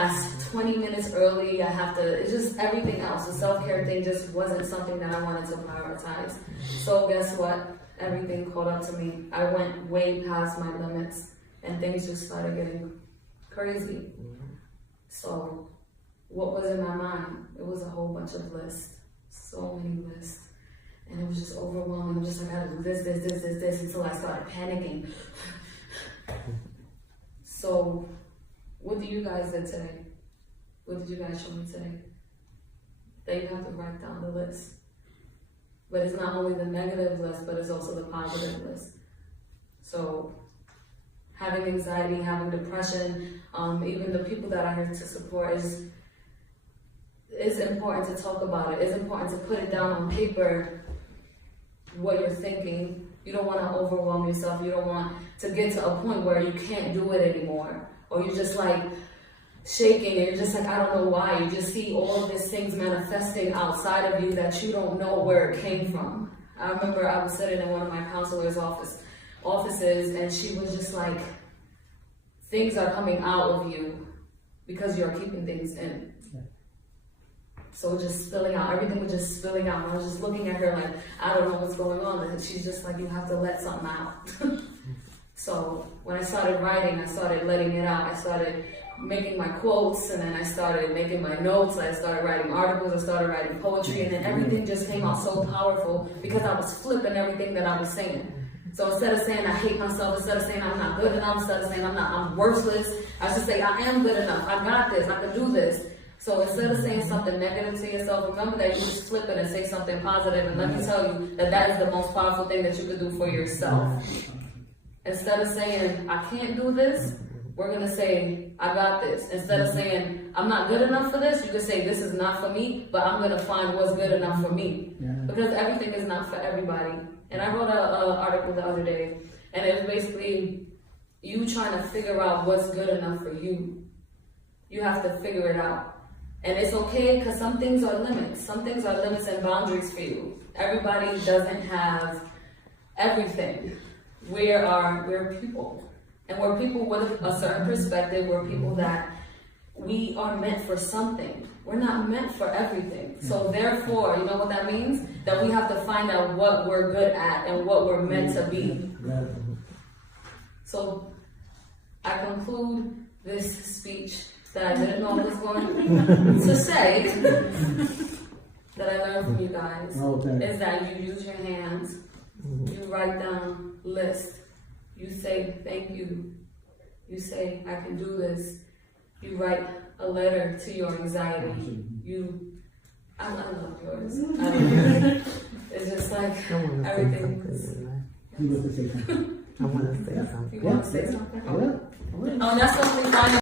Last 20 minutes early, I have to, it's just everything else. The self-care thing just wasn't something that I wanted to prioritize. So guess what? Everything caught up to me. I went way past my limits and things just started getting crazy. So what was in my mind? It was a whole bunch of lists, so many lists. And it was just overwhelming. I'm just like, I gotta do this, until I started panicking. So what do you guys do today? What did you guys show me today? That you have to write down the list. But it's not only the negative list, but it's also the positive list. So having anxiety, having depression, even the people that are here to support it's important to talk about it. It's important to put it down on paper, what you're thinking. You don't want to overwhelm yourself. You don't want to get to a point where you can't do it anymore. Or you're just like shaking and you're just like, I don't know why. You just see all of these things manifesting outside of you that you don't know where it came from. I remember I was sitting in one of my counselor's offices and she was just like, things are coming out of you because you're keeping things in. So just spilling out, everything was just spilling out. And I was just looking at her like, I don't know what's going on. And she's just like, you have to let something out. So when I started writing, I started letting it out. I started making my quotes, and then I started making my notes. I started writing articles, I started writing poetry, and then everything just came out so powerful because I was flipping everything that I was saying. So instead of saying I hate myself, instead of saying I'm not good enough, instead of saying I'm worthless, I should say I am good enough, I got this, I can do this. So instead of saying something negative to yourself, remember that you just flip it and say something positive, and let me tell you that is the most powerful thing that you can do for yourself. Instead of saying, I can't do this, we're going to say, I got this. Instead of saying, I'm not good enough for this, you can say, this is not for me, but I'm going to find what's good enough for me. Because everything is not for everybody. And I wrote an article the other day, and it was basically you trying to figure out what's good enough for you. You have to figure it out. And it's okay, because some things are limits. Some things are limits and boundaries for you. Everybody doesn't have everything. We're people. And we're people with a certain perspective. We're people that we are meant for something. We're not meant for everything. So therefore, you know what that means? That we have to find out what we're good at and what we're meant to be. So I conclude this speech that I didn't know I was going to say, that I learned from you guys, is that you use your hands, you write down lists, you say thank you, you say I can do this, you write a letter to your anxiety, I love yours. It's just like everything. You want to say something? I want to say something. You want to say something? Oh, that's